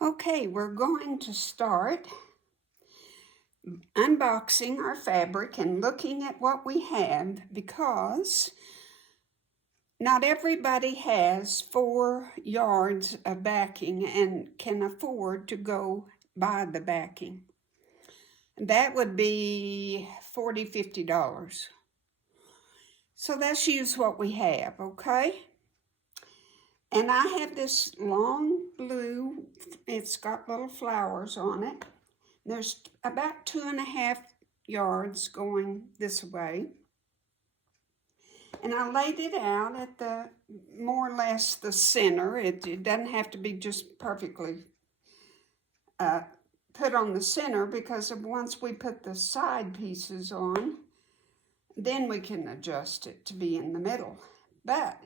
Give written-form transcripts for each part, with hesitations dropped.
Okay, we're going to start unboxing our fabric and looking at what we have because not everybody has 4 yards of backing and can afford to go buy the backing. That would be $40, $50. So let's use what we have, okay? And I have this long blue, it's got little flowers on it. There's about 2.5 yards going this way. And I laid it out at the, more or less the center. It doesn't have to be just perfectly put on the center, because once we put the side pieces on, then we can adjust it to be in the middle. But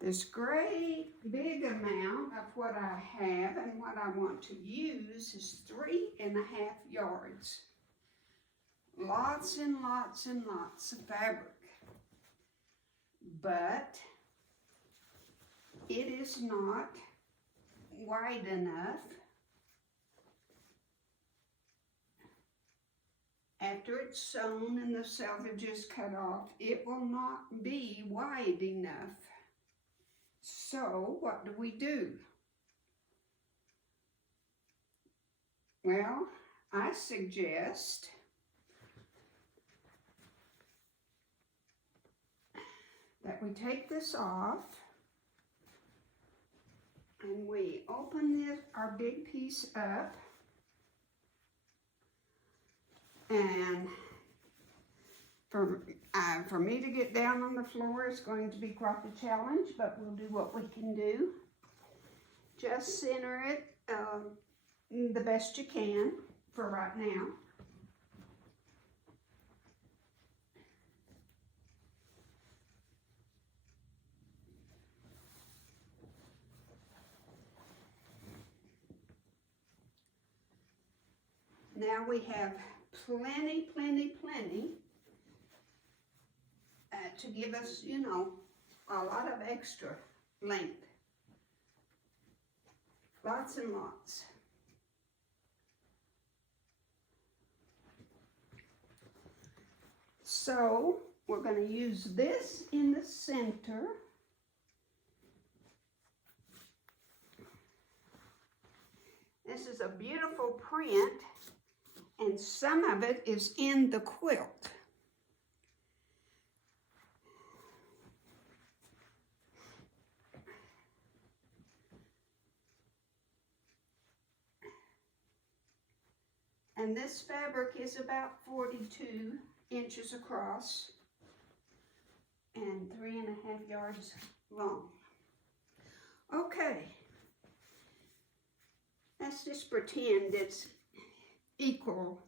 this great big amount of what I have and what I want to use is 3.5 yards. Lots and lots and lots of fabric. But it is not wide enough. After it's sewn and the selvage is cut off, it will not be wide enough. So what do? Well, I suggest that we take this off and we open our big piece up, and for me to get down on the floor is going to be quite a challenge, but we'll do what we can do. Just center it the best you can for right now. Now we have plenty to give us, you know, a lot of extra length. Lots and lots. So we're going to use this in the center. This is a beautiful print, and some of it is in the quilt. And this fabric is about 42 inches across and 3.5 yards long. Okay, let's just pretend it's equal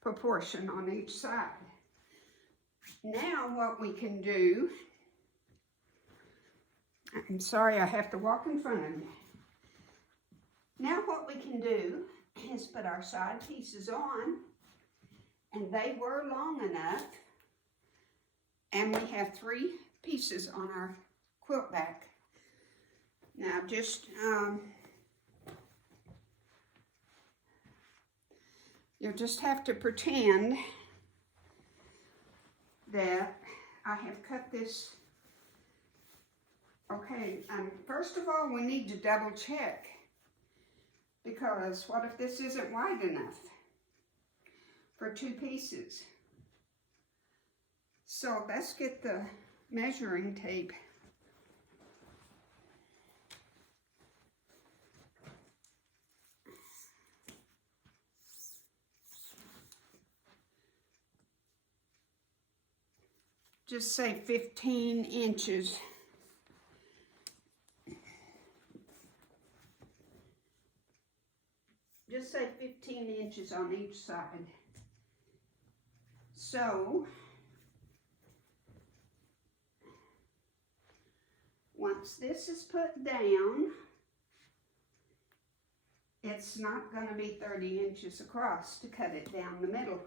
proportion on each side. Now what we can do, I'm sorry I have to walk in front of you. Now what we can do is put our side pieces on, and they were long enough, and we have 3 pieces on our quilt back. Now just you'll just have to pretend that I have cut this. Okay, first of all, we need to double check, because what if this isn't wide enough for 2 pieces? So let's get the measuring tape. Just say 15 inches. Just say 15 inches on each side. So, once this is put down, it's not going to be 30 inches across to cut it down the middle.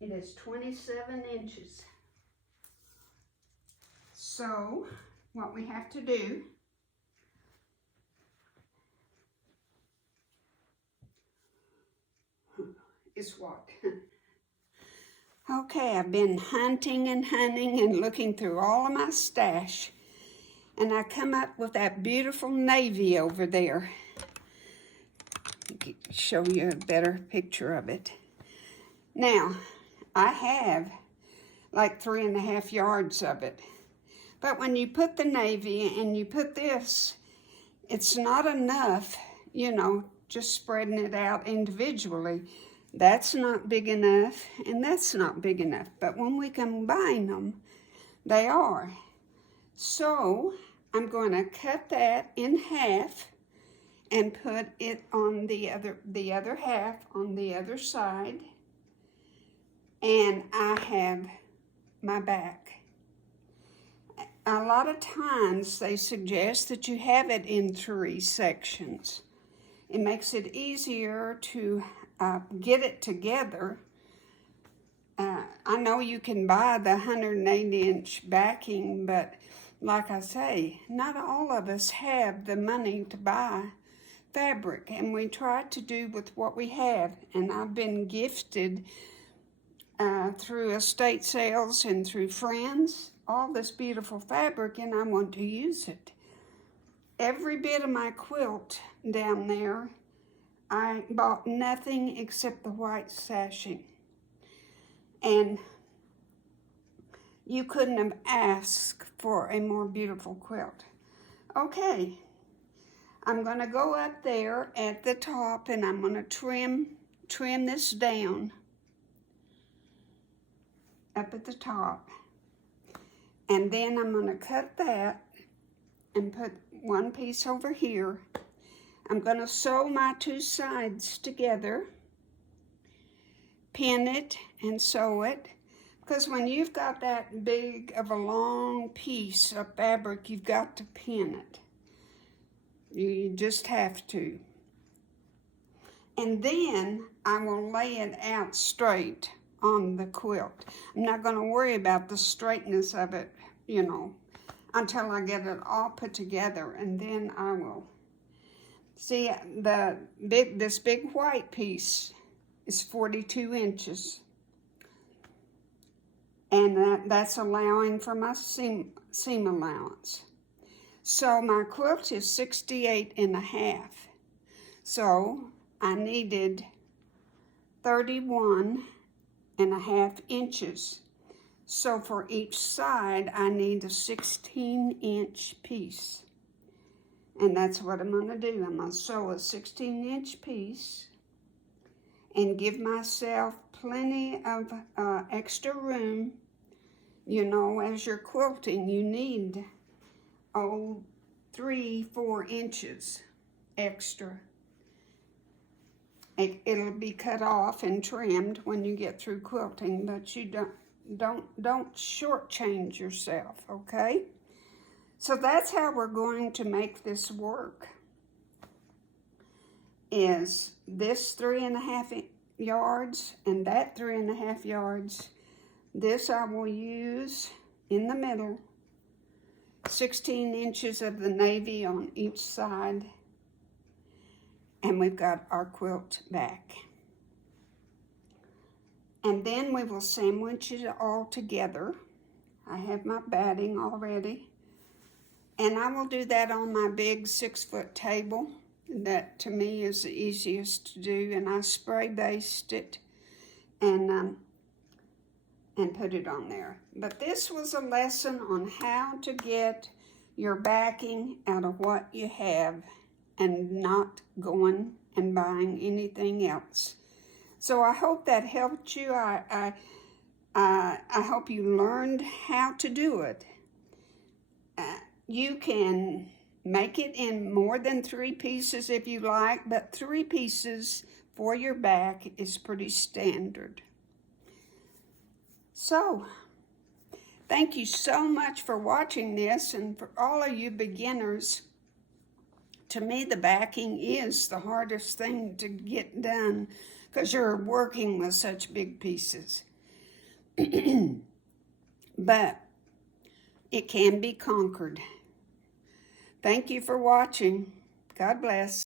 It is 27 inches. So what we have to do is what? Okay, I've been hunting and looking through all of my stash, and I come up with that beautiful navy over there. Show you a better picture of it. Now, I have like 3.5 yards of it. But when you put the navy and you put this, it's not enough, you know, just spreading it out individually. That's not big enough, and that's not big enough. But when we combine them, they are. So I'm going to cut that in half and put it on the other half on the other side. And I have my back. A lot of times they suggest that you have it in 3 sections. It makes it easier to get it together. I know you can buy the 180-inch backing, but like I say, not all of us have the money to buy fabric, and we try to do with what we have. And I've been gifted through estate sales and through friends all this beautiful fabric, and I want to use it. Every bit of my quilt down there, I bought nothing except the white sashing. And you couldn't have asked for a more beautiful quilt. Okay, I'm gonna go up there at the top, and I'm gonna trim this down up at the top. And then I'm gonna cut that and put one piece over here. I'm gonna sew my 2 sides together, pin it and sew it, because when you've got that big of a long piece of fabric, you've got to pin it. You just have to. And then I will lay it out straight on the quilt. I'm not gonna worry about the straightness of it, you know, until I get it all put together, and then I will. See, this big white piece is 42 inches. And that's allowing for my seam allowance. So my quilt is 68.5. So I needed 31.5 inches. So for each side, I need a 16-inch piece. And that's what I'm gonna do. I'm gonna sew a 16-inch piece and give myself plenty of extra room. You know, as you're quilting, you need 3-4 inches extra. It'll be cut off and trimmed when you get through quilting, but you don't shortchange yourself, okay? So that's how we're going to make this work. Is this 3.5 yards and that 3.5 yards. This I will use in the middle, 16 inches of the navy on each side, and we've got our quilt back. And then we will sandwich it all together. I have my batting already, and I will do that on my big 6-foot table. That to me is the easiest to do, and I spray baste it and put it on there. But this was a lesson on how to get your backing out of what you have and not going and buying anything else. So I hope that helped you. I hope you learned how to do it. You can make it in more than 3 pieces if you like, but 3 pieces for your back is pretty standard. So, thank you so much for watching this, and for all of you beginners, to me the backing is the hardest thing to get done because you're working with such big pieces. but it can be conquered. Thank you for watching. God bless.